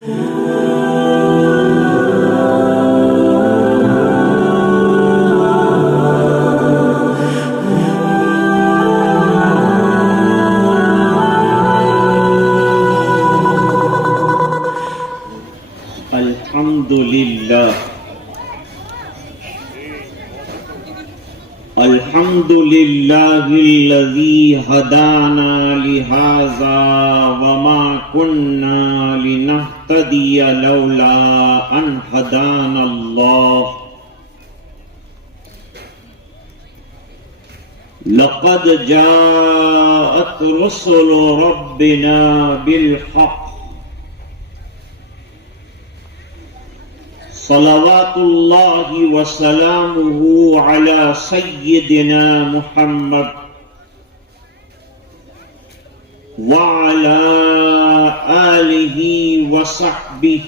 الحمد لله الذي هدانا لهذا وما كنا لنهتدي لولا أن هدانا الله لقد جاءت رسل ربنا بالحق صلوات الله وسلامه على سيدنا محمد وعلى آله وصحبه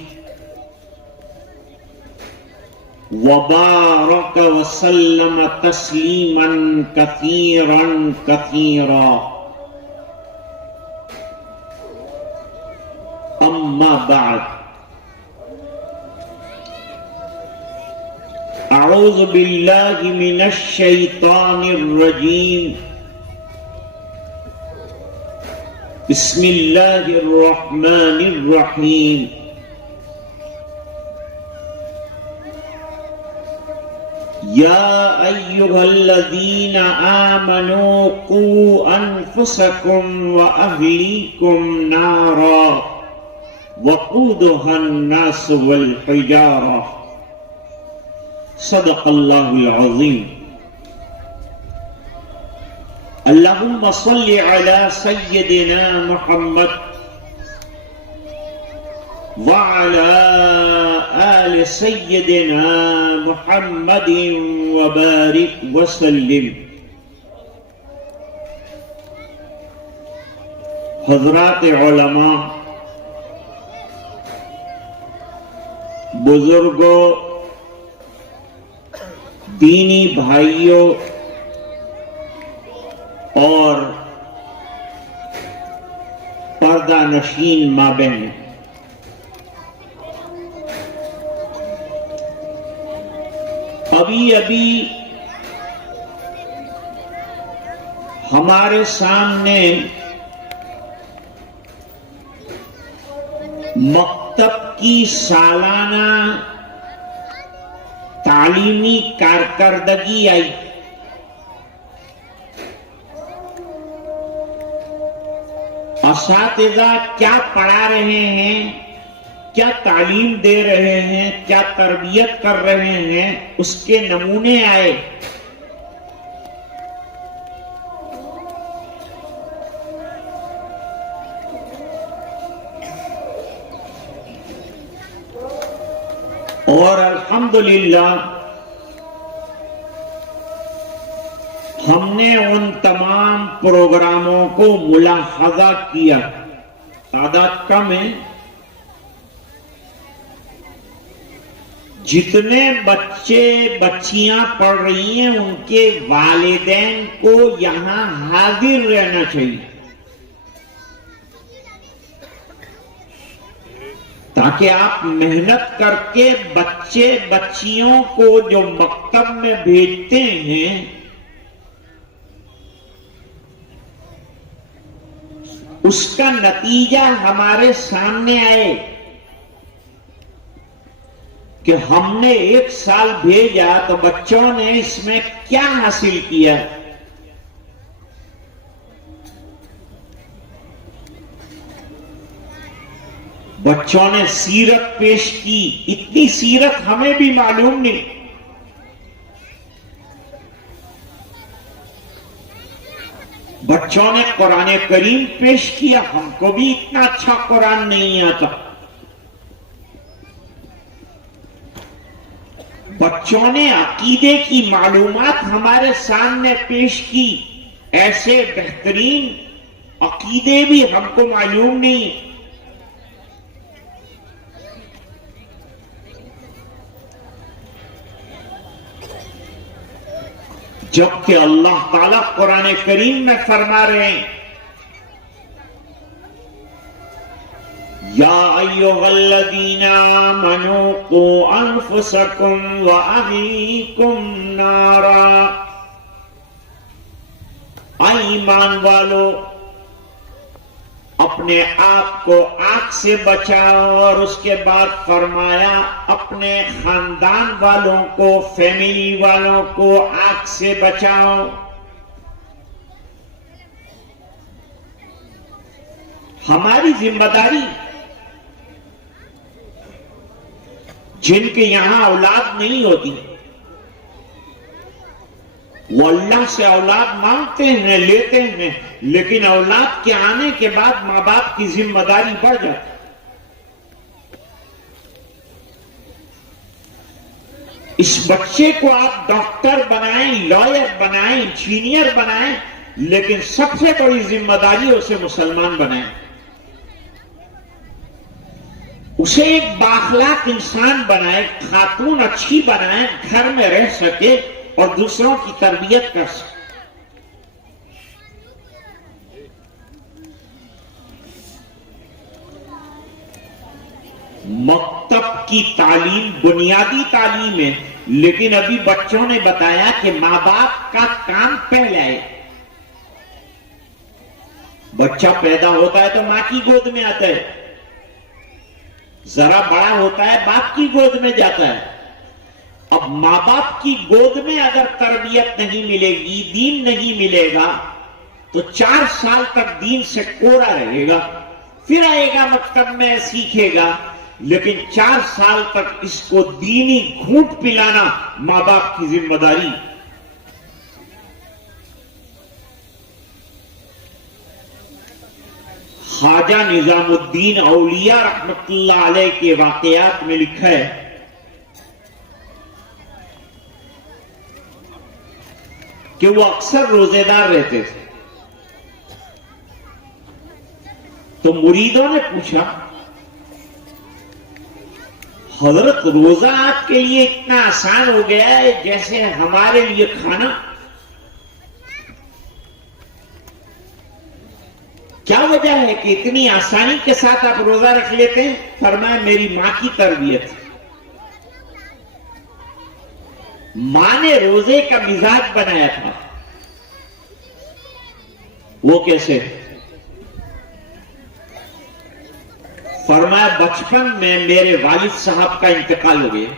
وبارك وسلم تسليما كثيرا كثيرا. أما بعد، اعوذ باللہ من الشیطان الرجیم، بسم اللہ الرحمن الرحیم. یا ایہا الذین آمنوا قوا انفسکم واہلیکم نارا وقودها الناس والحجارہ. صدق اللہ العظیم. اللہم صل علی سیدنا محمد وعلی آل سیدنا محمد وبارک وسلم. حضرات علماء، بزرگوں، دینی بھائیوں اور پردہ نشین ماں بہن، ابھی ہمارے سامنے مکتب کی سالانہ تعلیمی کارکردگی آئی. اساتذہ کیا پڑھا رہے ہیں، کیا تعلیم دے رہے ہیں، کیا تربیت کر رہے ہیں، اس کے نمونے آئے. اور الحمدللہ ہم نے ان تمام پروگراموں کو ملاحظہ کیا. تعداد کم ہے. جتنے بچے بچیاں پڑھ رہی ہیں ان کے والدین کو یہاں حاضر رہنا چاہیے تاکہ آپ محنت کر کے بچے بچیوں کو جو مکتب میں بھیجتے ہیں اس کا نتیجہ ہمارے سامنے آئے کہ ہم نے 1 سال بھیجا تو بچوں نے اس میں کیا حاصل کیا. بچوں نے سیرت پیش کی. اتنی سیرت ہمیں بھی معلوم نہیں. بچوں نے قرآن کریم پیش کیا. ہم کو بھی اتنا اچھا قرآن نہیں آتا. بچوں نے عقیدے کی معلومات ہمارے سامنے پیش کی. ایسے بہترین عقیدے بھی ہم کو معلوم نہیں. جبکہ اللہ تعالیٰ قرآن کریم میں فرما رہے ہیں یا ایھا الذین آمنوا قوا انفسکم واہلیکم نارا، اے ایمان والو اپنے آپ کو آگ سے بچاؤ، اور اس کے بعد فرمایا اپنے خاندان والوں کو، فیملی والوں کو آگ سے بچاؤ۔ ہماری ذمہ داری، جن کے یہاں اولاد نہیں ہوتی وہ اللہ سے اولاد مانگتے ہیں، لیتے ہیں، لیکن اولاد کے آنے کے بعد ماں باپ کی ذمہ داری بڑھ جاتی۔ اس بچے کو آپ ڈاکٹر بنائیں، لائر بنائیں، انجینئر بنائیں، لیکن سب سے بڑی ذمہ داری ہے اسے مسلمان بنائیں، اسے ایک بااخلاق انسان بنائیں، خاتون اچھی بنائیں، گھر میں رہ سکے اور دوسروں کی تربیت کر سکے۔ مکتب کی تعلیم بنیادی تعلیم ہے، لیکن ابھی بچوں نے بتایا کہ ماں باپ کا کام پہلا ہے۔ بچہ پیدا ہوتا ہے تو ماں کی گود میں آتا ہے، ذرا بڑا ہوتا ہے باپ کی گود میں جاتا ہے۔ اب ماں باپ کی گود میں اگر تربیت نہیں ملے گی، دین نہیں ملے گا، تو 4 سال تک دین سے کوڑا رہے گا، پھر آئے گا مکتب میں سیکھے گا، لیکن 4 سال تک اس کو دینی گھونٹ پلانا ماں باپ کی ذمہ داری۔ خواجہ نظام الدین اولیاء رحمت اللہ علیہ کے واقعات میں لکھا ہے کہ وہ اکثر روزے دار رہتے تھے، تو مریدوں نے پوچھا حضرت روزہ آپ کے لیے اتنا آسان ہو گیا ہے جیسے ہمارے لیے کھانا، کیا وجہ ہے کہ اتنی آسانی کے ساتھ آپ روزہ رکھ لیتے ہیں؟ فرمایا میری ماں کی تربیت، ماں نے روزے کا مزاج بنایا تھا۔ وہ کیسے؟ فرمایا بچپن میں میرے والد صاحب کا انتقال ہو گیا،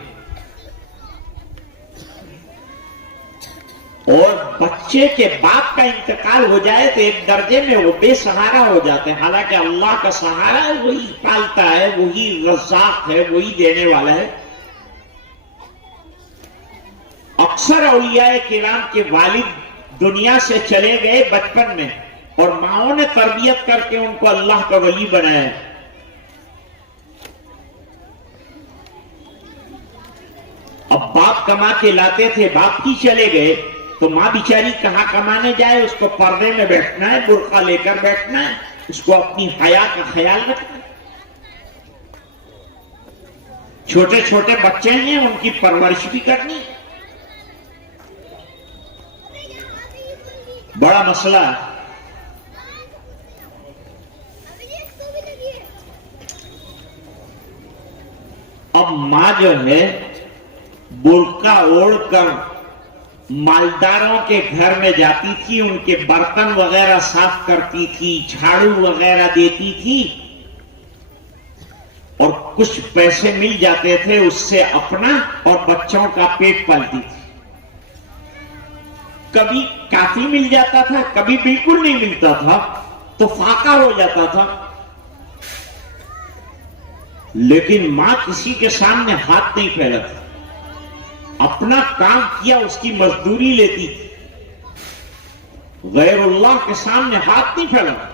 اور بچے کے باپ کا انتقال ہو جائے تو ایک درجے میں وہ بے سہارا ہو جاتے ہیں، حالانکہ اللہ کا سہارا ہے، وہی پالتا ہے، وہی رزاق ہے، وہی دینے والا ہے۔ اکثر اولیاء کرام کے والد دنیا سے چلے گئے بچپن میں، اور ماؤں نے تربیت کر کے ان کو اللہ کا ولی بنایا۔ اب باپ کما کے لاتے تھے، باپ ہی چلے گئے تو ماں بیچاری کہاں کمانے جائے؟ اس کو پردے میں بیٹھنا ہے، برقع لے کر بیٹھنا ہے، اس کو اپنی حیا کا خیال رکھنا ہے۔ چھوٹے چھوٹے بچے ہیں، ان کی پرورش بھی کرنی، بڑا مسئلہ ہے۔ اب ماں جو ہے برقع اوڑھ کر مالداروں کے گھر میں جاتی تھی، ان کے برتن وغیرہ صاف کرتی تھی، جھاڑو وغیرہ دیتی تھی، اور کچھ پیسے مل جاتے تھے، اس سے اپنا اور بچوں کا پیٹ پالتی تھی۔ کبھی کافی مل جاتا تھا، کبھی بالکل نہیں ملتا تھا، تو فاقہ ہو جاتا تھا، لیکن ماں کسی کے سامنے ہاتھ نہیں پھیلاتی، اپنا کام کیا اس کی مزدوری لیتی تھی، غیر اللہ کے سامنے ہاتھ نہیں پھیلاتی۔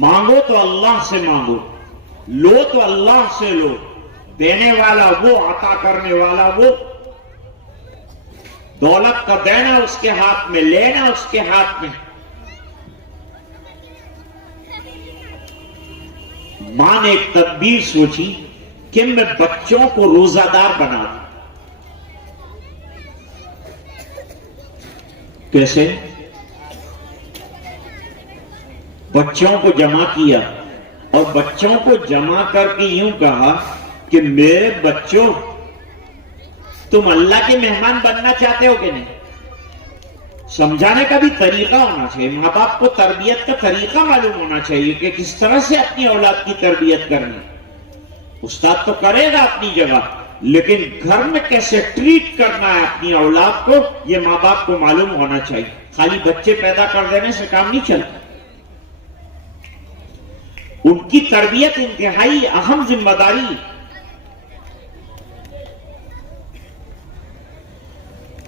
مانگو تو اللہ سے مانگو، لو تو اللہ سے لو، دینے والا وہ، عطا کرنے والا وہ، دولت کا دینا اس کے ہاتھ میں، لینا اس کے ہاتھ میں۔ ماں نے ایک تدبیر سوچی کہ میں بچوں کو روزہ دار بنا دوں۔ کیسے؟ بچوں کو جمع کیا اور بچوں کو جمع کر کے یوں کہا کہ میرے بچوں، تم اللہ کے مہمان بننا چاہتے ہو کہ نہیں؟ سمجھانے کا بھی طریقہ ہونا چاہیے، ماں باپ کو تربیت کا طریقہ معلوم ہونا چاہیے کہ کس طرح سے اپنی اولاد کی تربیت کرنی۔ استاد تو کرے گا اپنی جگہ، لیکن گھر میں کیسے ٹریٹ کرنا ہے اپنی اولاد کو، یہ ماں باپ کو معلوم ہونا چاہیے۔ خالی بچے پیدا کر دینے سے کام نہیں چلتا، ان کی تربیت انتہائی اہم ذمہ داری۔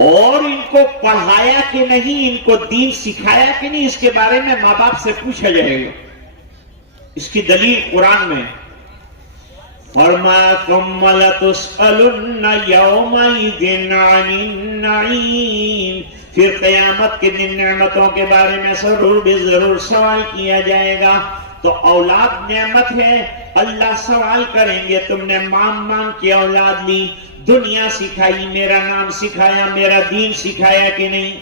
اور ان کو پڑھایا کہ نہیں، ان کو دین سکھایا کہ نہیں، اس کے بارے میں ماں باپ سے پوچھا جائے گا۔ اس کی دلیل قرآن میں فرمایا ثم لتسألن یومئذ عن النعیم، پھر قیامت کے دن نعمتوں کے بارے میں ضرور بے ضرور سوال کیا جائے گا۔ تو اولاد نعمت ہے، اللہ سوال کریں گے تم نے مانگ کے اولاد لی، دنیا سکھائی، میرا نام سکھایا، میرا دین سکھایا کہ نہیں؟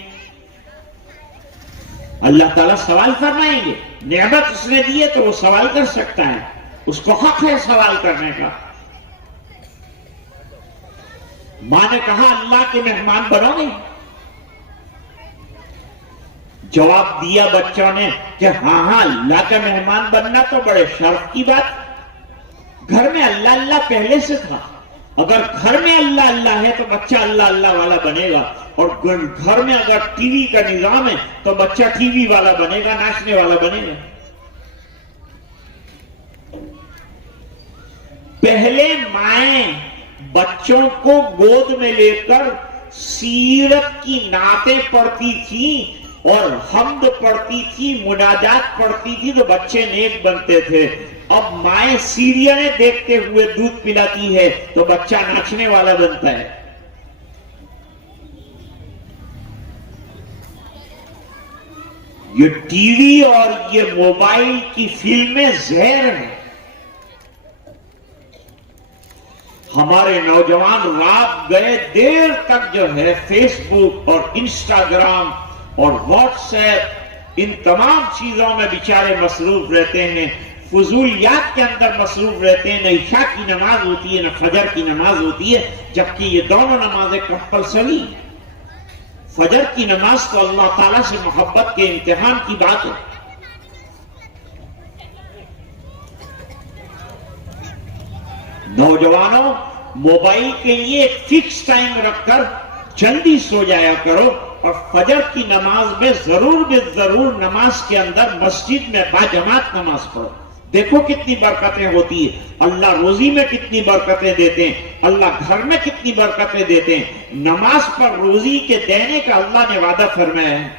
اللہ تعالیٰ سوال فرمائیں گے۔ نعمت اس نے دی ہے تو وہ سوال کر سکتا ہے، اس کو حق ہے سوال کرنے کا۔ ماں نے کہا اللہ کے مہمان بنو گے؟ جواب دیا بچوں نے کہ ہاں اللہ کا مہمان بننا تو بڑے شرف کی بات، گھر میں اللہ اللہ پہلے سے تھا۔ اگر گھر میں اللہ اللہ ہے تو بچہ اللہ اللہ والا بنے گا، اور گھر میں اگر ٹی وی کا نظام ہے تو بچہ ٹی وی والا بنے گا، ناچنے والا بنے گا۔ پہلے مائیں بچوں کو گود میں لے کر سیرت کی نعتیں پڑھتی تھیں اور حمد پڑھتی تھی، مناجات پڑھتی تھی تو بچے نیک بنتے تھے۔ اب مائیں سیریلیں دیکھتے ہوئے دودھ پلاتی ہے تو بچہ ناچنے والا بنتا ہے۔ یہ ٹی وی اور یہ موبائل کی فلمیں زہر ہیں۔ ہمارے نوجوان رات گئے دیر تک جو ہے فیس بک اور انسٹاگرام اور واٹس ایپ، ان تمام چیزوں میں بیچارے مصروف رہتے ہیں، فضولیات کے اندر مصروف رہتے ہیں۔ نہ عشاء کی نماز ہوتی ہے نہ فجر کی نماز ہوتی ہے، جبکہ یہ دونوں نمازیں کمپلسری۔ فجر کی نماز تو اللہ تعالیٰ سے محبت کے امتحان کی بات ہے۔ نوجوانوں، موبائل کے لیے ایک فکس ٹائم رکھ کر جلدی سو جایا کرو، اور فجر کی نماز میں ضرور بے ضرور نماز کے اندر مسجد میں باجماعت نماز پڑھو۔ دیکھو کتنی برکتیں ہوتی ہیں، اللہ روزی میں کتنی برکتیں دیتے ہیں، اللہ گھر میں کتنی برکتیں دیتے ہیں۔ نماز پر روزی کے دینے کا اللہ نے وعدہ فرمایا ہے۔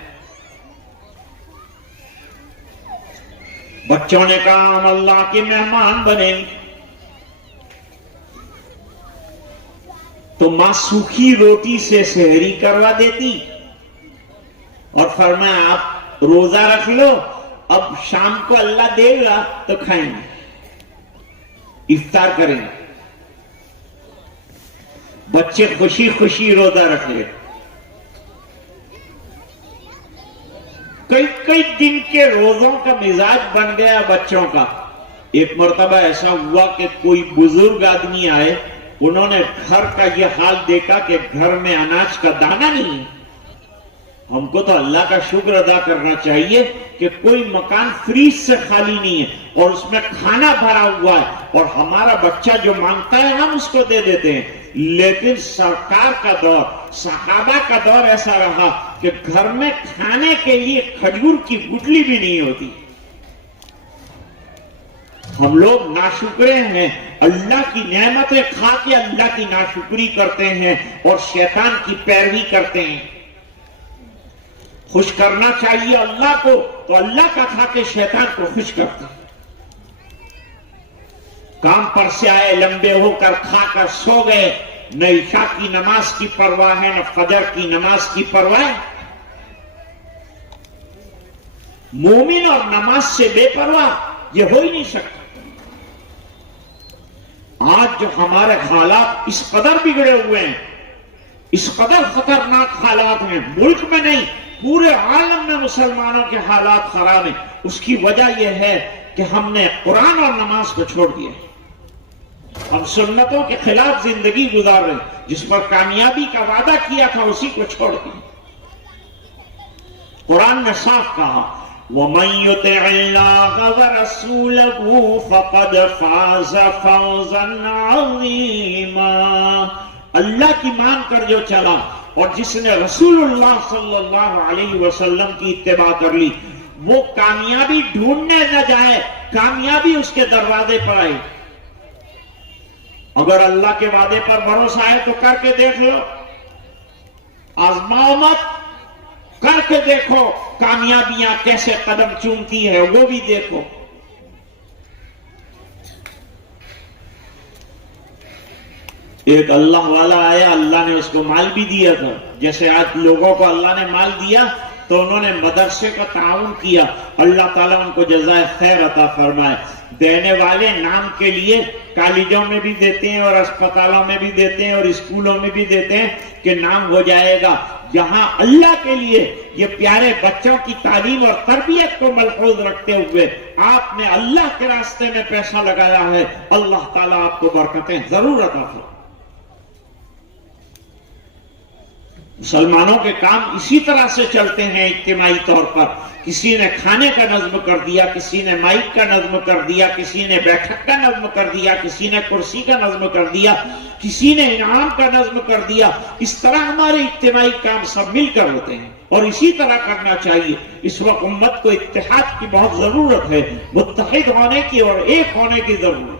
بچوں نے کہا ہم اللہ کے مہمان بنیں گے، تو ماں سوکھی روٹی سے سحری کروا دیتی اور فرمایا آپ روزہ رکھ لو، اب شام کو اللہ دے گا تو کھائیں گے، افطار کریں گے۔ بچے خوشی خوشی روزہ رکھ لے۔ کئی دن کے روزوں کا مزاج بن گیا بچوں کا۔ ایک مرتبہ ایسا ہوا کہ کوئی بزرگ آدمی آئے، انہوں نے گھر کا یہ حال دیکھا کہ گھر میں اناج کا دانہ نہیں ہے۔ ہم کو تو اللہ کا شکر ادا کرنا چاہیے کہ کوئی مکان فریج سے خالی نہیں ہے اور اس میں کھانا بھرا ہوا ہے، اور ہمارا بچہ جو مانگتا ہے ہم اس کو دے دیتے ہیں۔ لیکن سرکار کا دور، صحابہ کا دور ایسا رہا کہ گھر میں کھانے کے لیے کھجور کی گٹلی بھی نہیں ہوتی۔ ہم لوگ ناشکرے ہیں، اللہ کی نعمتیں کھا کے اللہ کی ناشکری کرتے ہیں اور شیطان کی پیروی کرتے ہیں۔ خوش کرنا چاہیے اللہ کو تو اللہ کا کھا کے شیطان کو خوش کرتے ہیں۔ کام پر سے آئے لمبے ہو کر کھا کر سو گئے، نہ عشاء کی نماز کی پرواہ ہے نہ فجر کی نماز کی پرواہ ہے۔ مومن اور نماز سے بے پرواہ یہ ہو ہی نہیں سکتا۔ آج جو ہمارے حالات اس قدر بگڑے ہوئے ہیں، اس قدر خطرناک حالات ہیں، ملک میں نہیں پورے عالم میں مسلمانوں کے حالات خراب ہیں، اس کی وجہ یہ ہے کہ ہم نے قرآن اور نماز کو چھوڑ دیا، ہم سنتوں کے خلاف زندگی گزار رہے ہیں، جس پر کامیابی کا وعدہ کیا تھا اسی کو چھوڑ دیا۔ قرآن نے صاف کہا وَمَن يُطِعِ اللَّهَ وَرَسُولَهُ فَقَدْ فَازَ فَوْزًا عَظِيمًا، اللہ کی مان کر جو چلا اور جس نے رسول اللہ صلی اللہ علیہ وسلم کی اتباع کر لی، وہ کامیابی ڈھونڈنے نہ جائے، کامیابی اس کے دروازے پر آئے۔ اگر اللہ کے وعدے پر بھروسہ ہے تو کر کے دیکھ لو، آزماؤ مت، کر کے دیکھو کامیابیاں کیسے قدم چومتی ہے وہ بھی دیکھو۔ ایک اللہ والا آیا، اللہ نے اس کو مال بھی دیا تھا، جیسے آج لوگوں کو اللہ نے مال دیا تو انہوں نے مدرسے کا تعاون کیا، اللہ تعالیٰ ان کو جزائے خیر عطا فرمائے۔ دینے والے نام کے لیے کالجوں میں بھی دیتے ہیں اور اسپتالوں میں بھی دیتے ہیں اور اسکولوں میں بھی دیتے ہیں کہ نام ہو جائے گا۔ جہاں اللہ کے لیے یہ پیارے بچوں کی تعلیم اور تربیت کو ملحوظ رکھتے ہوئے آپ نے اللہ کے راستے میں پیسہ لگایا ہے، اللہ تعالیٰ آپ کو برکتیں ضرور عطا فرمائے۔ مسلمانوں کے کام اسی طرح سے چلتے ہیں اجتماعی طور پر، کسی نے کھانے کا نظم کر دیا، کسی نے مائک کا نظم کر دیا، کسی نے بیٹھک کا نظم کر دیا، کسی نے کرسی کا نظم کر دیا، کسی نے انعام کا نظم کر دیا۔ اس طرح ہمارے اجتماعی کام سب مل کر ہوتے ہیں اور اسی طرح کرنا چاہیے۔ اس وقت امت کو اتحاد کی بہت ضرورت ہے، متحد ہونے کی اور ایک ہونے کی ضرورت۔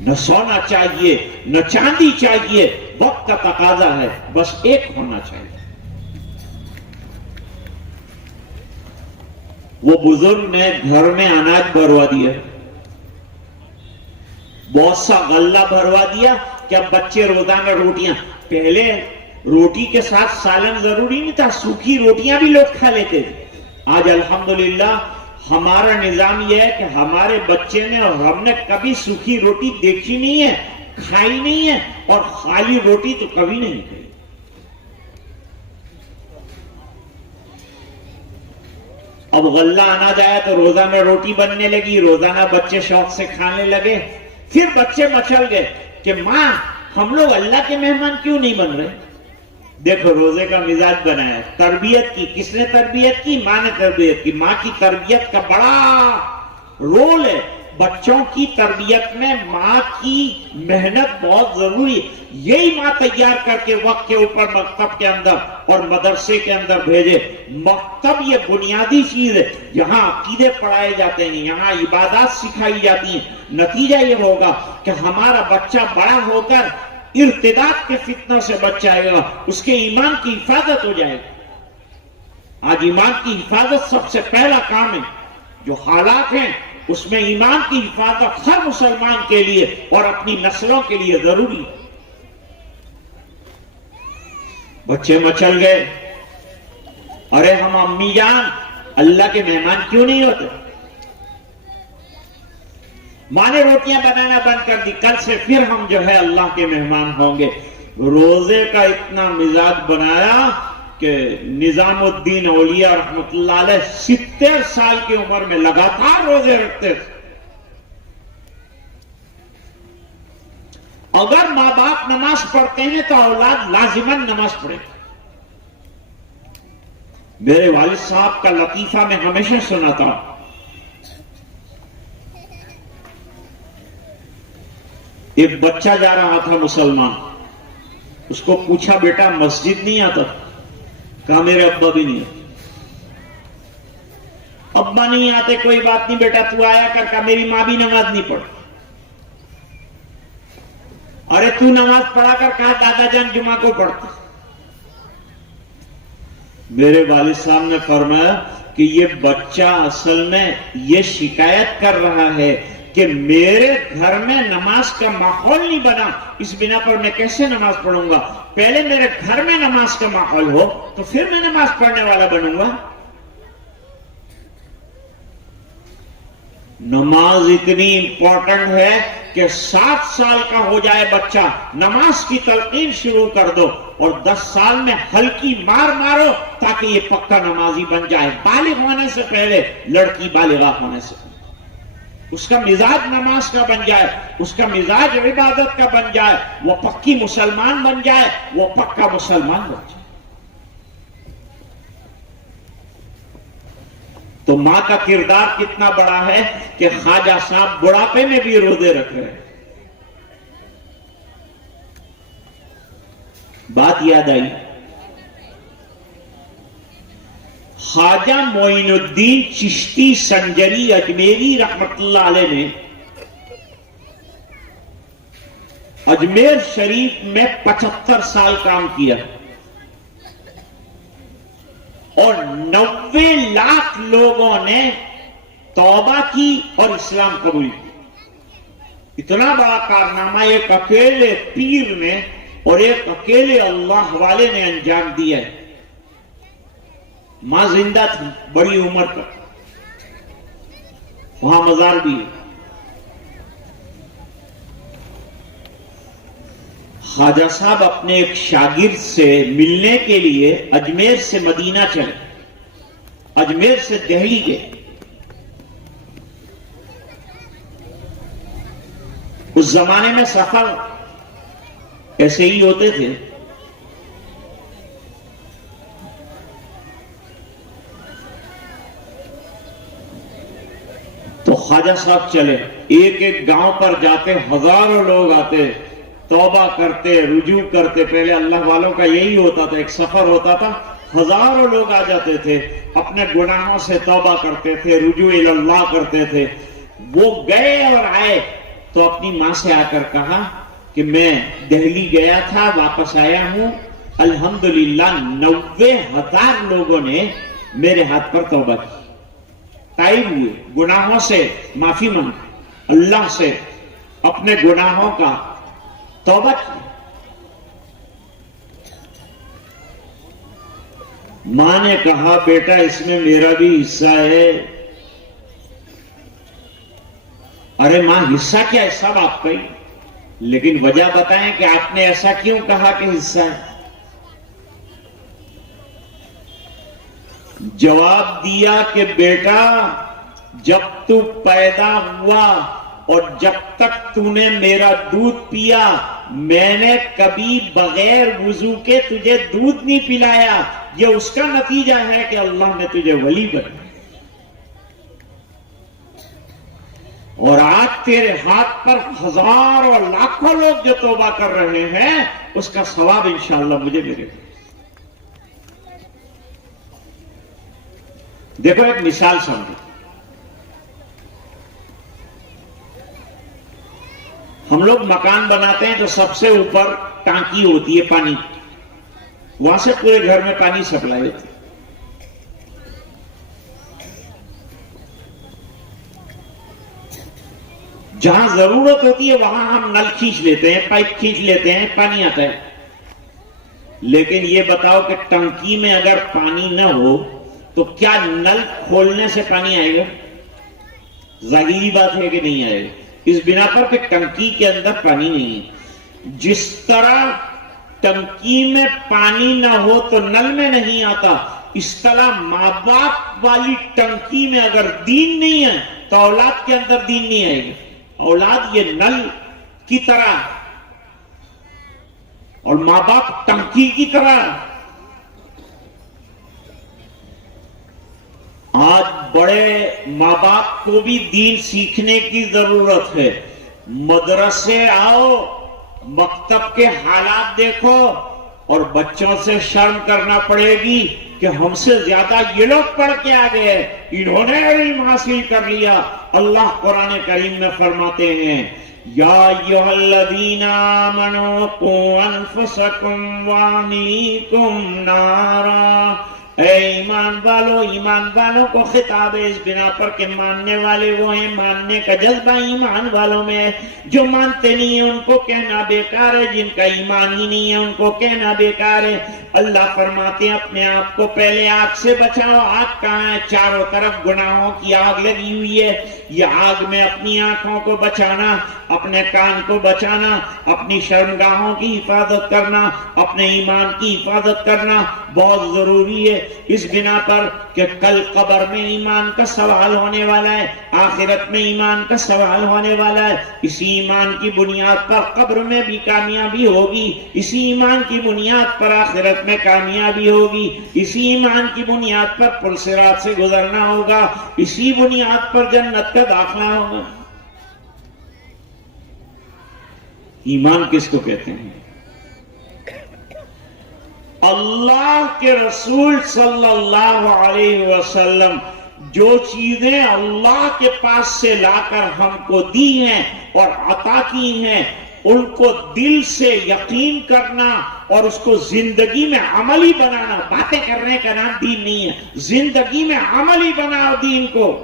نہ سونا چاہیے نہ چاندی چاہیے، وقت کا تقاضا ہے، بس ایک ہونا چاہیے۔ وہ بزرگ نے گھر میں اناج بھروا دیا، بہت سا غلہ بھروا دیا کہ اب بچے روزانہ روٹیاں، پہلے روٹی کے ساتھ سالن ضروری نہیں تھا، سوکھی روٹیاں بھی لوگ کھا لیتے تھے۔ آج الحمدللہ ہمارا نظام یہ ہے کہ ہمارے بچے نے اور ہم نے کبھی سوکھی روٹی دیکھی نہیں ہے، کھائی نہیں ہے، اور خالی روٹی تو کبھی نہیں کھائی۔ اب غلہ اناج آیا تو روزانہ روٹی بننے لگی، روزانہ بچے شوق سے کھانے لگے، پھر بچے مچل گئے کہ ماں ہم لوگ اللہ کے مہمان کیوں نہیں بن رہے؟ دیکھو روزے کا مزاج بنایا، تربیت کی، کس نے تربیت کی؟ ماں نے تربیت کی۔ ماں کی تربیت کا بڑا رول ہے، بچوں کی تربیت میں ماں کی محنت بہت ضروری ہے۔ یہی ماں تیار کر کے وقت کے اوپر مکتب کے اندر اور مدرسے کے اندر بھیجے۔ مکتب یہ بنیادی چیز ہے، یہاں عقیدے پڑھائے جاتے ہیں، یہاں عبادات سکھائی جاتی ہیں۔ نتیجہ یہ ہوگا کہ ہمارا بچہ بڑا ہو کر ارتداد کے فتنہ سے بچ جائے گا، اس کے ایمان کی حفاظت ہو جائے گی۔ آج ایمان کی حفاظت سب سے پہلا کام ہے، جو حالات ہیں اس میں ایمان کی حفاظت ہر مسلمان کے لیے اور اپنی نسلوں کے لیے ضروری ہے۔ بچے مچل گئے، ارے ہم امی جان اللہ کے مہمان کیوں نہیں ہوتے؟ ماں نے روٹیاں بنانا بند کر دی، کل سے پھر ہم جو ہے اللہ کے مہمان ہوں گے۔ روزے کا اتنا مزاج بنایا کہ نظام الدین اولیاء رحمت اللہ علیہ 70 سال کی عمر میں لگاتار روزے رکھتے تھے۔ اگر ماں باپ نماز پڑھتے ہیں تو اولاد لازماً نماز پڑھے۔ میرے والد صاحب کا لطیفہ میں ہمیشہ سنا تھا، ایک بچہ جا رہا تھا مسلمان، اس کو پوچھا بیٹا مسجد نہیں آتا؟ کہا میرے ابا بھی نہیں آتے۔ ابا نہیں آتے کوئی بات نہیں بیٹا تو آیا کر، کہا میری ماں بھی نماز نہیں پڑھتی۔ ارے تو نماز پڑھا کر، کہا دادا جان جمعہ کو پڑھتا۔ میرے والد صاحب نے فرمایا کہ یہ بچہ اصل میں یہ شکایت کر رہا ہے کہ میرے گھر میں نماز کا ماحول نہیں بنا، اس بنا پر میں کیسے نماز پڑھوں گا؟ پہلے میرے گھر میں نماز کا ماحول ہو تو پھر میں نماز پڑھنے والا بنوں گا۔ نماز اتنی امپورٹنٹ ہے کہ 7 سال کا ہو جائے بچہ، نماز کی تلقین شروع کر دو، اور 10 سال میں ہلکی مار مارو تاکہ یہ پکا نمازی بن جائے. بالغ ہونے سے پہلے لڑکی بالغہ ہونے سے پہلے اس کا مزاج نماز کا بن جائے, اس کا مزاج عبادت کا بن جائے, وہ پکی مسلمان بن جائے, وہ پکا مسلمان بن جائے. تو ماں کا کردار کتنا بڑا ہے کہ خواجہ صاحب بڑھاپے میں بھی روزے رکھ رہے ہیں. بات یاد آئی, خواجہ معین الدین چشتی سنجری اجمیری رحمت اللہ علیہ نے اجمیر شریف میں 75 سال کام کیا اور 90 لاکھ لوگوں نے توبہ کی اور اسلام قبول کی. اتنا بڑا کارنامہ ایک اکیلے پیر نے اور ایک اکیلے اللہ والے نے انجام دیا ہے. ماں زندہ تھی بڑی عمر تک, وہاں مزار بھی ہے. خواجہ صاحب اپنے ایک شاگرد سے ملنے کے لیے اجمیر سے مدینہ چلے, اجمیر سے دہلی گئے. اس زمانے میں سفر ایسے ہی ہوتے تھے. تو خواجہ صاحب چلے, ایک ایک گاؤں پر جاتے, ہزاروں لوگ آتے, توبہ کرتے, رجوع کرتے. پہلے اللہ والوں کا یہی ہوتا تھا, ایک سفر ہوتا تھا, ہزاروں لوگ آ جاتے تھے, اپنے گناہوں سے توبہ کرتے تھے, رجوع اللہ کرتے تھے. وہ گئے اور آئے تو اپنی ماں سے آ کر کہا کہ میں دہلی گیا تھا, واپس آیا ہوں, الحمدللہ 90,000 لوگوں نے میرے ہاتھ پر توبہ کی, تائب ہوئے, گناہوں سے معافی مانگی, اللہ سے اپنے گناہوں کا توبہ کی. ماں نے کہا بیٹا اس میں میرا بھی حصہ ہے. ارے ماں حصہ کیا ہے, سب آپ کا ہی, لیکن وجہ بتائیں کہ آپ نے ایسا کیوں کہا کہ حصہ ہے. جواب دیا کہ بیٹا جب تو پیدا ہوا اور جب تک تو نے میرا دودھ پیا, میں نے کبھی بغیر وضو کے تجھے دودھ نہیں پلایا. یہ اس کا نتیجہ ہے کہ اللہ نے تجھے ولی بنایا. اور آج تیرے ہاتھ پر ہزاروں اور لاکھوں لوگ جو توبہ کر رہے ہیں, اس کا ثواب انشاءاللہ مجھے ملے گا. دیکھو ایک مثال سمجھو. ہم لوگ مکان بناتے ہیں تو سب سے اوپر ٹانکی ہوتی ہے پانی, وہاں سے پورے گھر میں پانی سپلائی ہوتی ہے. جہاں ضرورت ہوتی ہے وہاں ہم نل کھینچ لیتے ہیں, پائپ کھینچ لیتے ہیں, پانی آتا ہے. لیکن یہ بتاؤ کہ ٹنکی میں اگر پانی نہ ہو تو کیا نل کھولنے سے پانی آئے گا؟ ظاہری بات ہے کہ نہیں آئے گا. اس بنا پر کہ ٹنکی کے اندر پانی نہیں ہے. جس طرح ٹنکی میں پانی نہ ہو تو نل میں نہیں آتا, اس طرح ماں باپ والی ٹنکی میں اگر دین نہیں ہے تو اولاد کے اندر دین نہیں آئے گا. اولاد یہ نل کی طرح اور ماں باپ ٹنکی کی طرح. آج بڑے ماں باپ کو بھی دین سیکھنے کی ضرورت ہے. مدرسے آؤ, مکتب کے حالات دیکھو, اور بچوں سے شرم کرنا پڑے گی کہ ہم سے زیادہ یہ لوگ پڑھ کے آ گئے, انہوں نے علم حاصل کر لیا. اللہ قرآن کریم میں فرماتے ہیں یا ایھا الذین آمنوا قوا انفسکم واہلیکم نارا, اے ایمان والوں کو خطاب ہے اس بنا پر کہ ماننے والے وہ ہیں، ماننے کا جذبہ ایمان والوں میں ہے، جو مانتے نہیں ہیں ان کو کہنا بیکار ہے، جن کا ایمان ہی نہیں ہے ان کو کہنا بیکار ہے۔ اللہ فرماتے ہیں اپنے آپ کو پہلے آگ سے بچاؤ۔ آگ کہاں ہے؟ چاروں طرف گناہوں کی آگ لگی ہوئی ہے۔ یہ آگ میں اپنی آنکھوں کو بچانا، اپنے کان کو بچانا، اپنی شرمگاہوں کی حفاظت کرنا، اپنے ایمان کی حفاظت کرنا بہت ضروری ہے، اس بنا پر کہ کل قبر میں ایمان کا سوال ہونے والا ہے، آخرت میں ایمان کا سوال ہونے والا ہے۔ اسی ایمان کی بنیاد پر قبر میں بھی کامیابی ہوگی، اسی ایمان کی بنیاد پر آخرت میں کامیابی ہوگی، اسی ایمان کی بنیاد پر پل صراط سے گزرنا ہوگا، اسی بنیاد پر جنت کا داخلہ ہوگا۔ ایمان کس کو کہتے ہیں؟ اللہ کے رسول صلی اللہ علیہ وسلم جو چیزیں اللہ کے پاس سے لا کر ہم کو دی ہیں اور عطا کی ہیں، ان کو دل سے یقین کرنا اور اس کو زندگی میں عملی بنانا۔ باتیں کرنے کا نام دین نہیں ہے، زندگی میں عملی بناؤ دین کو۔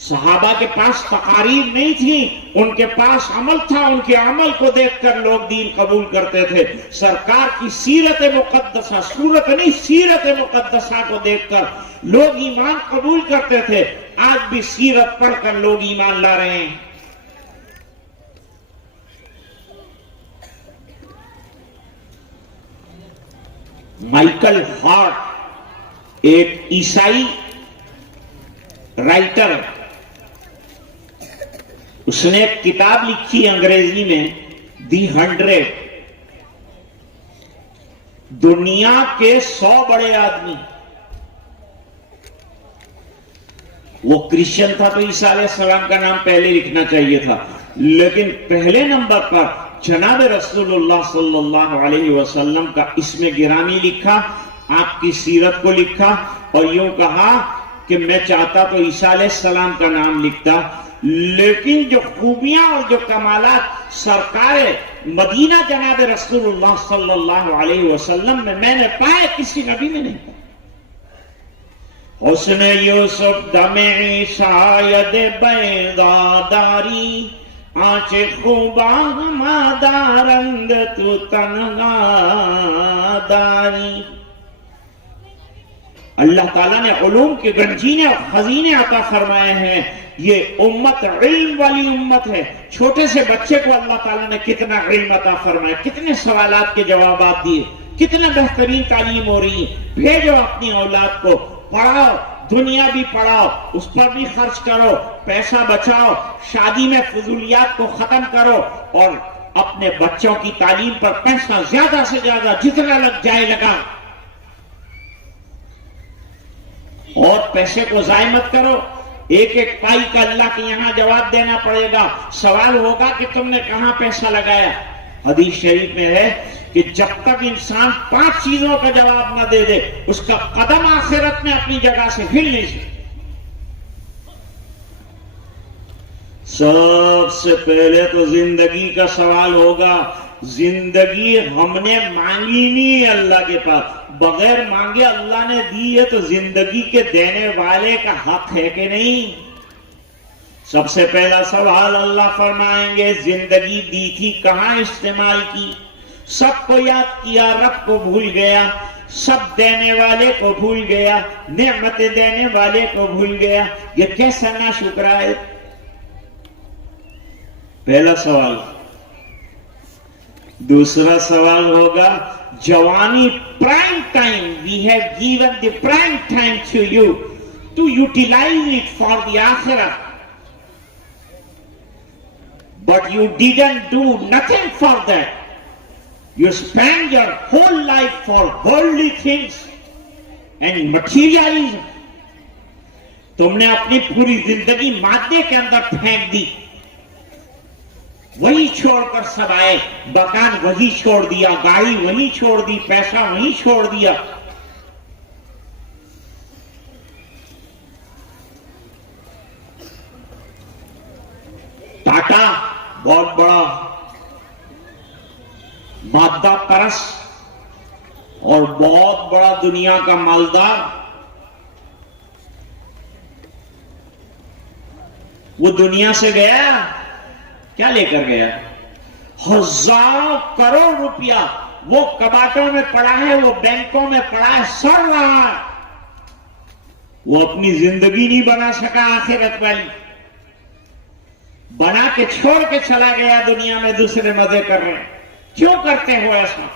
صحابہ کے پاس تقاریر نہیں تھی، ان کے پاس عمل تھا، ان کے عمل کو دیکھ کر لوگ دین قبول کرتے تھے۔ سرکار کی سیرت مقدسہ، صورت نہیں سیرت مقدسہ کو دیکھ کر لوگ ایمان قبول کرتے تھے۔ آج بھی سیرت پڑھ کر لوگ ایمان لا رہے ہیں۔ مائیکل ہارٹ ایک عیسائی رائٹر ہے، اس نے ایک کتاب لکھی انگریزی میں دی 100، دنیا کے 100 بڑے آدمی۔ وہ کرسچن تھا تو عیسیٰ علیہ السلام کا نام پہلے لکھنا چاہیے تھا، لیکن پہلے نمبر پر جناب رسول اللہ صلی اللہ علیہ وسلم کا اسم گرامی لکھا، آپ کی سیرت کو لکھا، اور یوں کہا کہ میں چاہتا تو عیسیٰ علیہ السلام کا نام لکھتا، لیکن جو خوبیاں اور جو کمالات سرکار مدینہ جناب رسول اللہ صلی اللہ علیہ وسلم میں نے پائے، کسی نبی میں نہیں پائے۔ حسن یوسف دمعی شاید بیضاداری، آنچ خوباں مادارند تو تنہا داری۔ اللہ تعالیٰ نے علوم کے گنجینے اور خزینے عطا فرمائے ہیں۔ یہ امت علم والی امت ہے۔ چھوٹے سے بچے کو اللہ تعالیٰ نے کتنا علم عطا فرمایا، کتنے سوالات کے جوابات دیے، کتنا بہترین تعلیم ہو رہی ہے۔ بھیجو اپنی اولاد کو، پڑھاؤ، دنیا بھی پڑھاؤ، اس پر بھی خرچ کرو، پیسہ بچاؤ، شادی میں فضولیات کو ختم کرو، اور اپنے بچوں کی تعلیم پر پیسہ زیادہ سے زیادہ جتنا لگ جائے لگاؤ، اور پیسے کو ضائع مت کرو۔ ایک ایک پائی کا اللہ کے یہاں جواب دینا پڑے گا۔ سوال ہوگا کہ تم نے کہاں پیسہ لگایا۔ حدیث شریف میں ہے کہ جب تک انسان 5 چیزوں کا جواب نہ دے دے، اس کا قدم آخرت میں اپنی جگہ سے ہل نہیں سکتا۔ سب سے پہلے تو زندگی کا سوال ہوگا۔ زندگی ہم نے مانگی نہیں ہے اللہ کے پاس، بغیر مانگے اللہ نے دی ہے، تو زندگی کے دینے والے کا حق ہے کہ نہیں؟ سب سے پہلا سوال اللہ فرمائیں گے زندگی دی تھی کہاں استعمال کی؟ سب کو یاد کیا، رب کو بھول گیا، سب دینے والے کو بھول گیا، نعمتیں دینے والے کو بھول گیا، یہ کیسا ناشکرا ہے؟ پہلا سوال۔ دوسرا سوال ہوگا جوانی، prime time, we have given the prime time to you to utilize it for the akhirah, but you didn't do nothing for that. You spend your whole life for worldly things and materialism. تم نے اپنی پوری زندگی مادے کے اندر پھینک دی، وہی چھوڑ کر سب آئے، مکان وہی چھوڑ دیا، گاڑی وہی چھوڑ دی، پیسہ وہی چھوڑ دیا۔ ٹاٹا بہت بڑا مادہ پرست اور بہت بڑا دنیا کا مالدار، وہ دنیا سے گیا، کیا لے کر گیا؟ ہزاروں کروڑ روپیہ وہ کباٹوں میں پڑا ہے، وہ بینکوں میں پڑا ہے، سڑ رہا ہے، وہ اپنی زندگی نہیں بنا سکا آخرت والی، بنا کے چھوڑ کے چلا گیا دنیا میں، دوسرے مزے کر رہے ہیں۔ کیوں کرتے ہو ایسا؟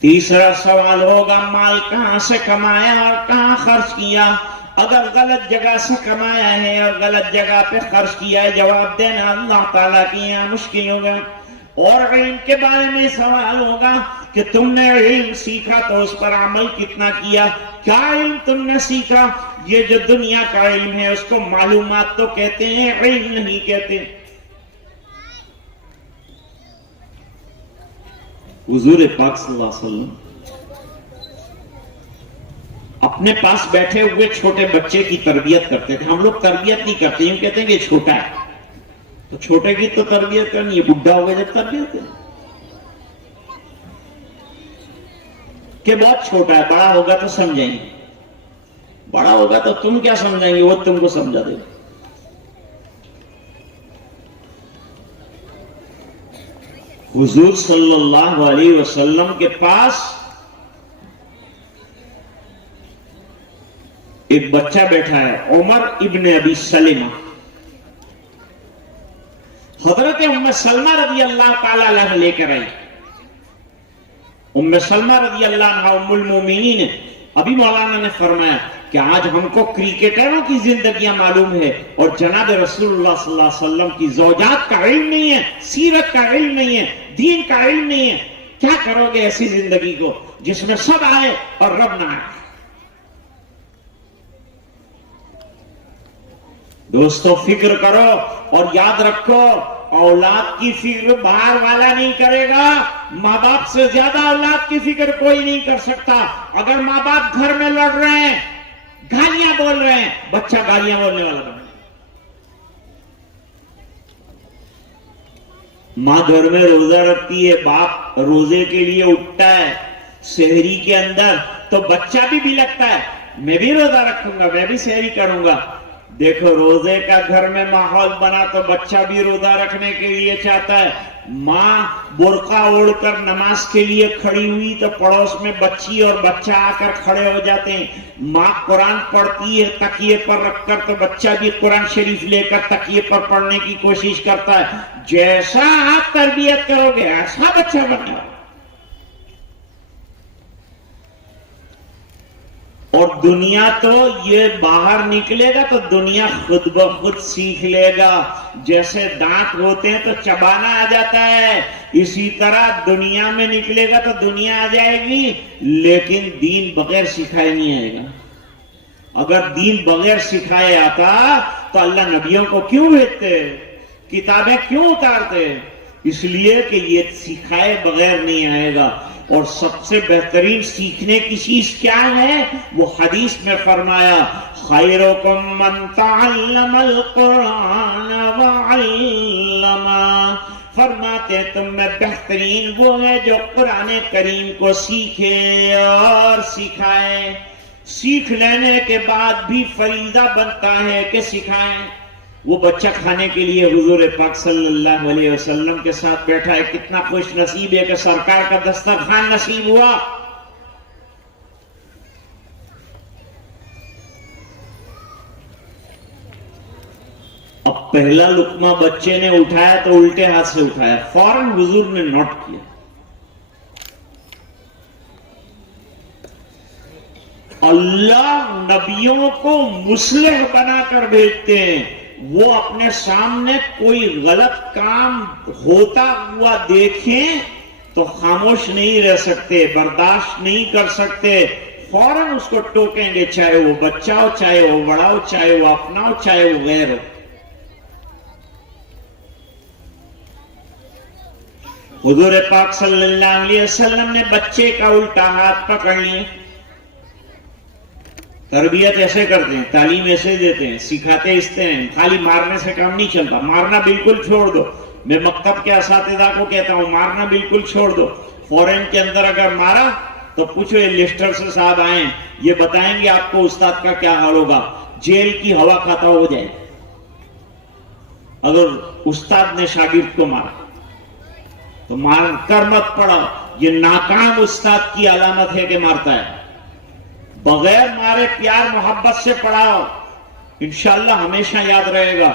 تیسرا سوال ہوگا مال کہاں سے کمایا اور کہاں خرچ کیا؟ اگر غلط جگہ سے کمایا ہے اور غلط جگہ پہ خرچ کیا ہے، جواب دینا اللہ تعالیٰ کی یہاں مشکل ہوگا۔ اور علم کے بارے میں سوال ہوگا کہ تم نے علم سیکھا تو اس پر عمل کتنا کیا؟ کیا علم تم نے سیکھا؟ یہ جو دنیا کا علم ہے اس کو معلومات تو کہتے ہیں، علم نہیں کہتے۔ حضور پاک صلی اللہ علیہ وسلم اپنے پاس بیٹھے ہوئے چھوٹے بچے کی تربیت کرتے تھے۔ ہم لوگ تربیت نہیں کرتے، ہم کہتے ہیں کہ یہ چھوٹا ہے، تو چھوٹے کی تو تربیت کرنی ہے، بڈھا ہوگا جب تربیت کرنی کہ بہت چھوٹا ہے، بڑا ہوگا تو سمجھیں گے، بڑا ہوگا تو تم کیا سمجھیں گے، وہ تم کو سمجھا دے گا۔ حضور صلی اللہ علیہ وسلم کے پاس ایک بچہ بیٹھا ہے، عمر ابن ابی سلمہ۔ حضرت ام سلمہ رضی اللہ تعالی عنہ لے کر آئی۔ ام سلمہ رضی اللہ عنہ ام المومنین۔ ابھی مولانا نے فرمایا کہ آج ہم کو کرکٹروں کی زندگیاں معلوم ہے اور جناب رسول اللہ صلی اللہ علیہ وسلم کی زوجات کا علم نہیں ہے، سیرت کا علم نہیں ہے، دین کا علم نہیں ہے۔ کیا کرو گے ایسی زندگی کو جس میں سب آئے اور رب نہ آئے؟ دوستو فکر کرو اور یاد رکھو، اولاد کی فکر باہر والا نہیں کرے گا، ماں باپ سے زیادہ اولاد کی فکر کوئی نہیں کر سکتا۔ اگر ماں باپ گھر میں لڑ رہے ہیں، گالیاں بول رہے ہیں، بچہ گالیاں بولنے والا بنے۔ ماں گھر میں روزہ رکھتی ہے، باپ روزے کے لیے اٹھتا ہے سحری کے اندر، تو بچہ بھی لگتا ہے میں بھی روزہ رکھوں گا، میں بھی سحری کروں گا۔ دیکھو روزے کا گھر میں ماحول بنا تو بچہ بھی روزہ رکھنے کے لیے چاہتا ہے۔ ماں برقع اوڑھ کر نماز کے لیے کھڑی ہوئی تو پڑوس میں بچی اور بچہ آ کر کھڑے ہو جاتے ہیں۔ ماں قرآن پڑھتی ہے تکیے پر رکھ کر تو بچہ بھی قرآن شریف لے کر تکیے پر پڑھنے کی کوشش کرتا ہے۔ جیسا آپ تربیت کرو گے ایسا بچہ بنے گا۔ اور دنیا تو یہ باہر نکلے گا تو دنیا خود بخود سیکھ لے گا۔ جیسے دانت ہوتے ہیں تو چبانا آ جاتا ہے، اسی طرح دنیا میں نکلے گا تو دنیا آ جائے گی، لیکن دین بغیر سکھائے نہیں آئے گا۔ اگر دین بغیر سکھائے آتا تو اللہ نبیوں کو کیوں بھیجتے، کتابیں کیوں اتارتے؟ اس لیے کہ یہ سکھائے بغیر نہیں آئے گا۔ اور سب سے بہترین سیکھنے کی چیز کیا ہے؟ وہ حدیث میں فرمایا خیرکم من تعلم القرآن وعلما، فرماتے تم میں بہترین وہ ہے جو قرآن کریم کو سیکھے اور سکھائے۔ سیکھ لینے کے بعد بھی فریضہ بنتا ہے کہ سکھائیں۔ وہ بچہ کھانے کے لیے حضور پاک صلی اللہ علیہ وسلم کے ساتھ بیٹھا ہے، کتنا خوش نصیب ہے کہ سرکار کا دسترخوان نصیب ہوا۔ اب پہلا لقمہ بچے نے اٹھایا تو الٹے ہاتھ سے اٹھایا، فوراً حضور نے نوٹ کیا۔ اللہ نبیوں کو مصلح بنا کر بھیجتے ہیں۔ وہ اپنے سامنے کوئی غلط کام ہوتا ہوا دیکھیں تو خاموش نہیں رہ سکتے، برداشت نہیں کر سکتے، فوراً اس کو ٹوکیں گے، چاہے وہ بچہ ہو، چاہے وہ بڑا ہو، چاہے وہ اپنا ہو، چاہے وہ غیر ہو۔ حضور پاک صلی اللہ علیہ وسلم نے بچے کا الٹا ہاتھ پکڑ لیا۔ تربیت ایسے کرتے ہیں، تعلیم ایسے دیتے ہیں، سکھاتے اس سے ہیں، خالی مارنے سے کام نہیں چلتا۔ مارنا بالکل چھوڑ دو، میں مکتب کے اساتذہ کو کہتا ہوں مارنا بالکل چھوڑ دو۔ فورن کے اندر اگر مارا تو پوچھو یہ لیسٹر سے صاحب آئے یہ بتائیں گے آپ کو استاد کا کیا حال ہوگا. جیل کی ہوا کھاتا ہو جائے اگر استاد نے شاگرد کو مارا تو مار کر مت پڑا. یہ ناکام استاد کی علامت ہے کہ مارتا ہے. بغیر مارے پیار محبت سے پڑھاؤ, انشاءاللہ ہمیشہ یاد رہے گا.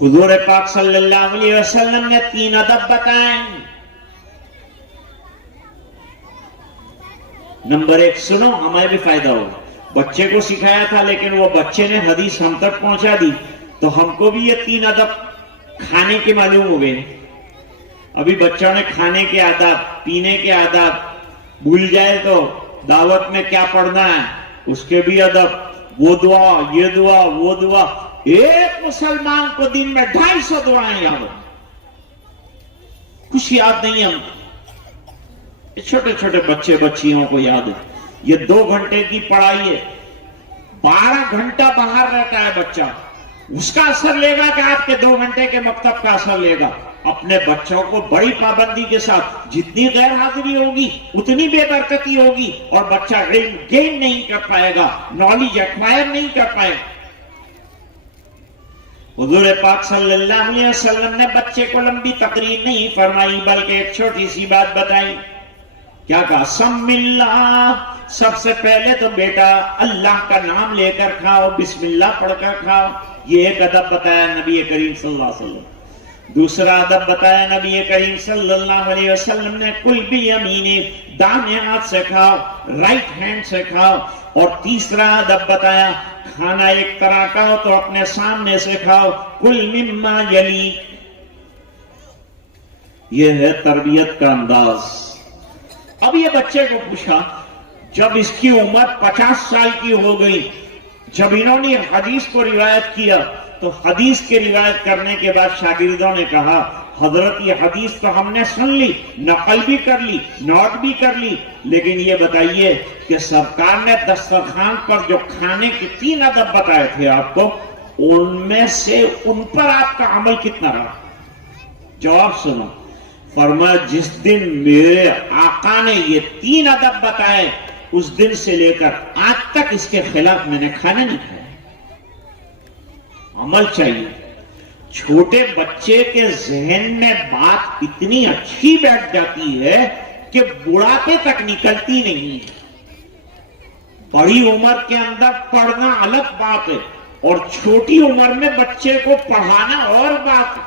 حضور پاک صلی اللہ علیہ وسلم نے 3 ادب بتائیں. نمبر 1 سنو, ہمیں بھی فائدہ ہوگا. بچے کو سکھایا تھا لیکن وہ بچے نے حدیث ہم تک پہنچا دی تو ہم کو بھی یہ 3 ادب کھانے کے معلوم ہو گئے. ابھی بچوں نے کھانے کے آداب, پینے کے آداب بھول جائے تو دعوت میں کیا پڑھنا ہے اس کے بھی ادب, وہ دعا, یہ دعا, وہ دعا. ایک مسلمان کو دن میں 250 دعائیں یاد ہو, کچھ یاد نہیں ہم. چھوٹے چھوٹے بچے بچیوں کو یاد ہے. یہ 2 گھنٹے کی پڑھائی ہے, 12 گھنٹہ باہر رہتا ہے بچہ. اس کا اثر لے گا کہ آپ کے 2 گھنٹے کے مکتب کا اثر لے گا. اپنے بچوں کو بڑی پابندی کے ساتھ, جتنی غیر حاضری ہوگی اتنی بے برکتی ہوگی اور بچہ علم گین نہیں کر پائے گا, نالج ایکوائر نہیں کر پائے گا. حضور پاک صلی اللہ علیہ وسلم نے بچے کو لمبی تقریر نہیں فرمائی بلکہ ایک چھوٹی سی بات بتائی. کیا کہا؟ سم اللہ, سب سے پہلے تو بیٹا اللہ کا نام لے کر کھاؤ, بسم اللہ پڑھ کر کھاؤ. یہ ایک ادب بتایا نبی کریم صلی اللہ علیہ وسلم. دوسرا ادب بتایا نبی کریم صلی اللہ علیہ وسلم نے, کل بیمین, دائیں ہاتھ سے کھاؤ, رائٹ ہینڈ سے کھاؤ. اور تیسرا ادب بتایا, کھانا ایک طرح کا ہو تو اپنے سامنے سے کھاؤ, کل مما یلی. یہ ہے تربیت کا انداز. اب یہ بچے کو پوچھا, جب اس کی عمر 50 سال کی ہو گئی, جب انہوں نے حدیث کو روایت کیا تو حدیث کے روایت کرنے کے بعد شاگردوں نے کہا, حضرت یہ حدیث تو ہم نے سن لی, نقل بھی کر لی, نوٹ بھی کر لی, لیکن یہ بتائیے کہ سرکار نے دسترخوان پر جو کھانے کے 3 ادب بتائے تھے آپ کو, ان میں سے ان پر آپ کا عمل کتنا رہا؟ جواب سنو. فرمایا جس دن میرے آقا نے یہ 3 ادب بتائے اس دن سے لے کر آج تک اس کے خلاف میں نے کھانا نہیں کھایا. عمل چاہیے. چھوٹے بچے کے ذہن میں بات اتنی اچھی بیٹھ جاتی ہے کہ بڑھاپے تک نکلتی نہیں. بڑی عمر کے اندر پڑھنا الگ بات ہے اور چھوٹی عمر میں بچے کو پڑھانا اور بات ہے.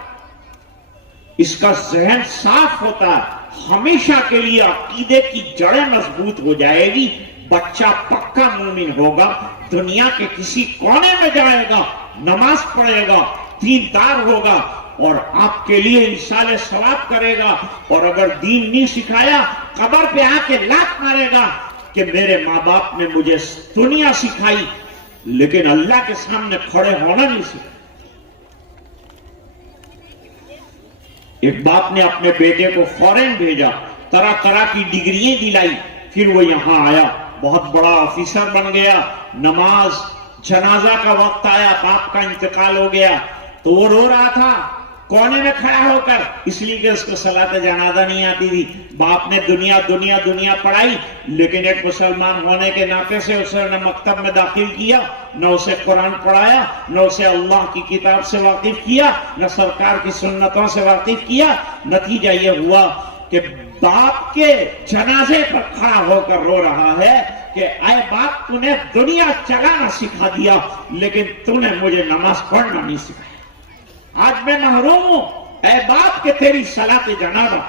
اس کا ذہن صاف ہوتا ہے, ہمیشہ کے لیے عقیدے کی جڑیں مضبوط ہو جائے گی. بچہ پکا مومن ہوگا, دنیا کے کسی کونے میں جائے گا, نماز پڑھے گا, دیندار ہوگا اور آپ کے لیے ایصال ثواب کرے گا. اور اگر دین نہیں سکھایا قبر پہ آ کے لات مارے گا کہ میرے ماں باپ نے مجھے دنیا سکھائی لیکن اللہ کے سامنے کھڑے ہونا نہیں سکھایا. ایک باپ نے اپنے بیٹے کو فورن بھیجا, طرح طرح کی ڈگریاں دلائی, پھر وہ یہاں آیا, بہت بڑا آفیسر بن گیا. نماز جنازہ کا وقت آیا, باپ کا انتقال ہو گیا تو وہ رو رہا تھا کونے میں کھڑا ہو کر, اس لیے کہ اس کو صلاۃ جنازہ نہیں آتی تھی. باپ نے دنیا دنیا دنیا پڑھائی لیکن ایک مسلمان ہونے کے ناطے سے اسے نہ مکتب میں داخل کیا, نہ اسے قرآن پڑھایا, نہ اسے اللہ کی کتاب سے واقف کیا, نہ سرکار کی سنتوں سے واقف کیا. نتیجہ یہ ہوا کہ باپ کے جنازے پر کھڑا ہو کر رو رہا ہے کہ اے باپ, تو نے دنیا چلانا سکھا دیا لیکن تو نے مجھے نماز پڑھنا نہیں سکھایا. آج میں محروم ہوں اے باپ کہ تیری صلاۃ جنازہ.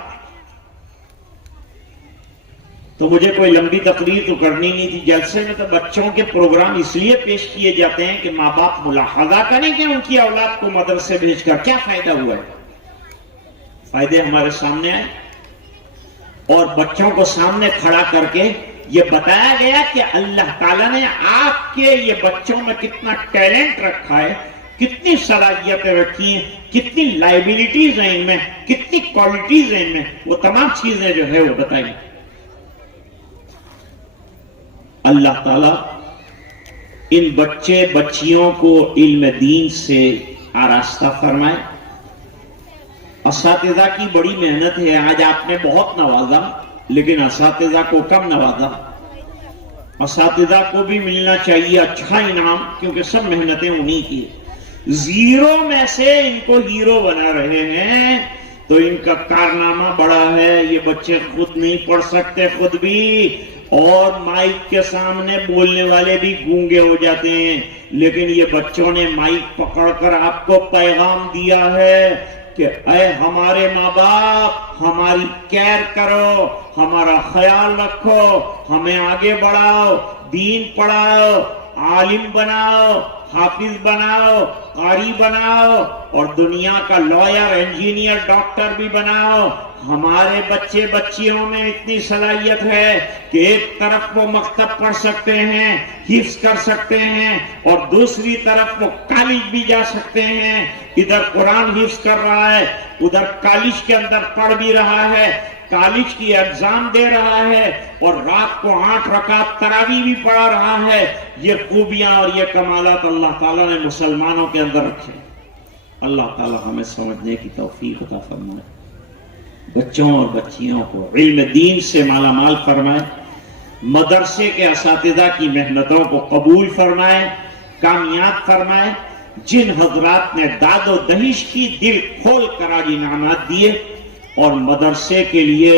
تو مجھے کوئی لمبی تقریر تو کرنی نہیں تھی. جلسے میں تو بچوں کے پروگرام اس لیے پیش کیے جاتے ہیں کہ ماں باپ ملاحظہ کریں کہ ان کی اولاد کو مدرسے بھیج کر کیا فائدہ ہوا ہے. فائدے ہمارے سامنے آئے اور بچوں کو سامنے کھڑا کر کے یہ بتایا گیا کہ اللہ تعالیٰ نے آپ کے یہ بچوں میں کتنا ٹیلنٹ رکھا ہے, کتنی صلاحیتیں رکھی ہیں, کتنی لائبلٹیز ہیں ان میں, کتنی کوالٹیز ہیں ان میں. وہ تمام چیزیں جو ہے وہ بتائیں. اللہ تعالیٰ ان بچے بچیوں کو علم دین سے آراستہ فرمائے اساتذہ کی بڑی محنت ہے. آج آپ نے بہت نوازا لیکن اساتذہ کو کم نوازا. اساتذہ کو بھی ملنا چاہیے اچھا انعام کیونکہ سب محنتیں انہی کی. زیرو میں سے ان کو ہیرو بنا رہے ہیں تو ان کا کارنامہ بڑا ہے. یہ بچے خود نہیں پڑھ سکتے خود بھی، اور مائک کے سامنے بولنے والے بھی گونگے ہو جاتے ہیں، لیکن یہ بچوں نے مائک پکڑ کر آپ کو پیغام دیا ہے کہ اے ہمارے ماں باپ ہماری کیئر کرو، ہمارا خیال رکھو، ہمیں آگے بڑھاؤ، دین پڑھاؤ، عالم بناؤ، حافظ بناؤ، قاری بناؤ، اور دنیا کا لائر، انجینئر، ڈاکٹر بھی بناؤ. ہمارے بچے بچیوں میں اتنی صلاحیت ہے کہ ایک طرف وہ مکتب پڑھ سکتے ہیں، حفظ کر سکتے ہیں، اور دوسری طرف وہ کالج بھی جا سکتے ہیں. ادھر قرآن حفظ کر رہا ہے، ادھر کالج کے اندر پڑھ بھی رہا ہے، کالج کی ایگزام دے رہا ہے، اور رات کو 8 رکعت تراویح بھی پڑھا رہا ہے. یہ خوبیاں اور یہ کمالات اللہ تعالیٰ نے مسلمانوں کے اندر رکھے. اللہ تعالیٰ ہمیں سمجھنے کی توفیق عطا فرمائے، بچوں اور بچیوں کو علم دین سے مالا مال فرمائے، مدرسے کے اساتذہ کی محنتوں کو قبول فرمائے، کامیاب فرمائے. جن حضرات نے داد و دہش کی دل کھول کر آج انعامات دیے اور مدرسے کے لیے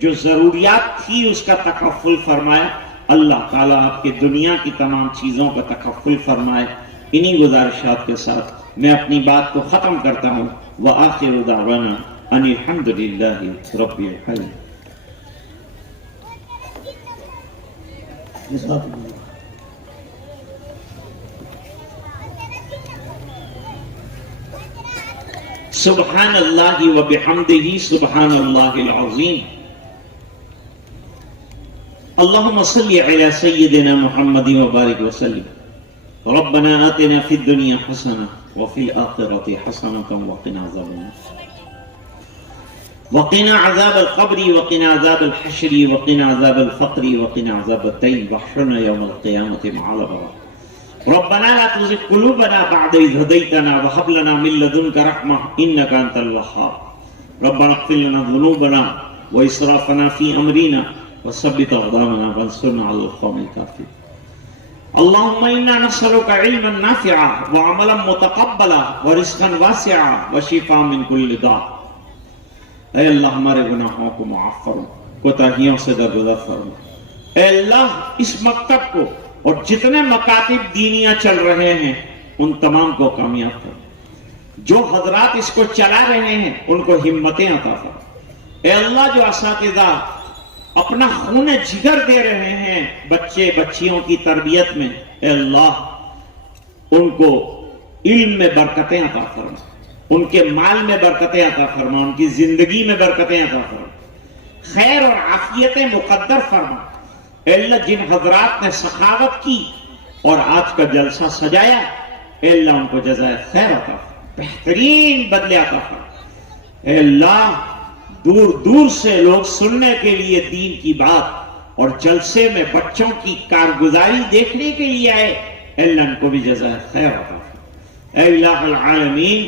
جو ضروریات تھی اس کا تکفل فرمایا، اللہ تعالیٰ آپ کے دنیا کی تمام چیزوں کا تکفل فرمائے. انہی گزارشات کے ساتھ میں اپنی بات کو ختم کرتا ہوں. وآخر دعوانا ان الحمد للہ رب العالمین. سبحان اللہ وبحمدہ سبحان اللہ العظیم. اللہم صلی علی سیدنا محمد وبارک وسلم. ربنا آتنا فی الدنیا حسنہ وفی الآخرۃ حسنۃ وقنا عذاب النار. وقنا عذاب القبر وقنا عذاب الحشر وقنا عذاب الفقر وقنا عذاب الدین واحشرنا یوم القیامۃ مع الابرار. ربنا لا تزغ قلوبنا بعد إذ هديتنا وهب لنا من لدنك رحمة إنك أنت الوهاب. ربنا اغفر لنا ذنوبنا وإسرافنا في أمرنا وثبت أقدامنا وانصرنا على القوم الكافرين. اللهم إنا نسألك علما نافعا وعملا متقبلا ورزقا واسعا وشفاء من كل داء. اے اللہ ہمارے گناہوں کو معاف فرما، کوتاہیوں سے درگزر فرما. اے اللہ اس مکتب کو اور جتنے مکاتب دینیاں چل رہے ہیں ان تمام کو کامیاب کرو. جو حضرات اس کو چلا رہے ہیں ان کو ہمتیں عطا فرما. اے اللہ جو اساتذہ اپنا خون جگر دے رہے ہیں بچے بچیوں کی تربیت میں، اے اللہ ان کو علم میں برکتیں عطا فرما، ان کے مال میں برکتیں عطا فرما، ان کی زندگی میں برکتیں عطا فرما، خیر اور عافیتیں مقدر فرما. اے اللہ جن حضرات نے سخاوت کی اور آج کا جلسہ سجایا، اے اللہ ان کو جزائے خیر عطا فرما، بہترین بدلے عطا فرما. اے اللہ دور دور سے لوگ سننے کے لیے دین کی بات اور جلسے میں بچوں کی کارگزاری دیکھنے کے لیے آئے، اے اللہ ان کو بھی جزائے خیر عطا فرما. اے الہ العالمین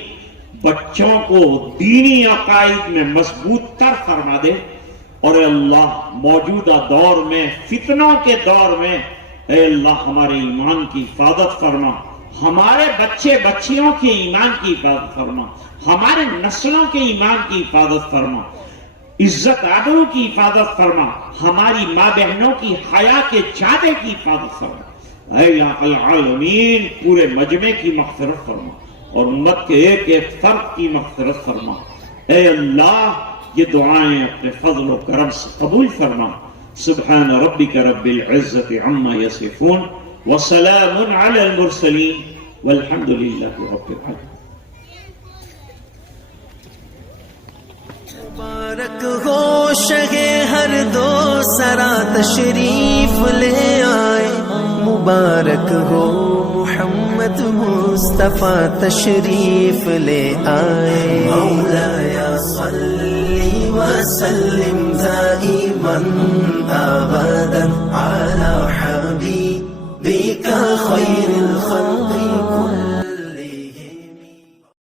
بچوں کو دینی عقائد میں مضبوط تر فرما دے، اور اے اللہ موجودہ دور میں فتنوں کے دور میں اے اللہ ہمارے ایمان کی حفاظت فرما، ہمارے بچے بچیوں کے ایمان کی حفاظت فرما، ہمارے نسلوں کے ایمان کی حفاظت فرما، عزت آبرو کی حفاظت فرما، ہماری ماں بہنوں کی حیا کے جادے کی حفاظت فرما. اے الہ العالمین پورے مجمع کی مغفرت فرما اور امت کے ایک ایک فرد کی مغفرت فرما. اے اللہ یہ دعائیں اپنے فضل و کرم سے قبول فرما. سبحان ربک رب العزت عما یصفون وسلام علی المرسلین والحمد للہ رب العالمین. مبارک ہو شہ ہر دو سرا تشریف لے آئے، مبارک ہو محمد مصطفیٰ تشریف لے آئے. مولایا صلی وسلم دائما ابدا علی حبیبک خیر الخلق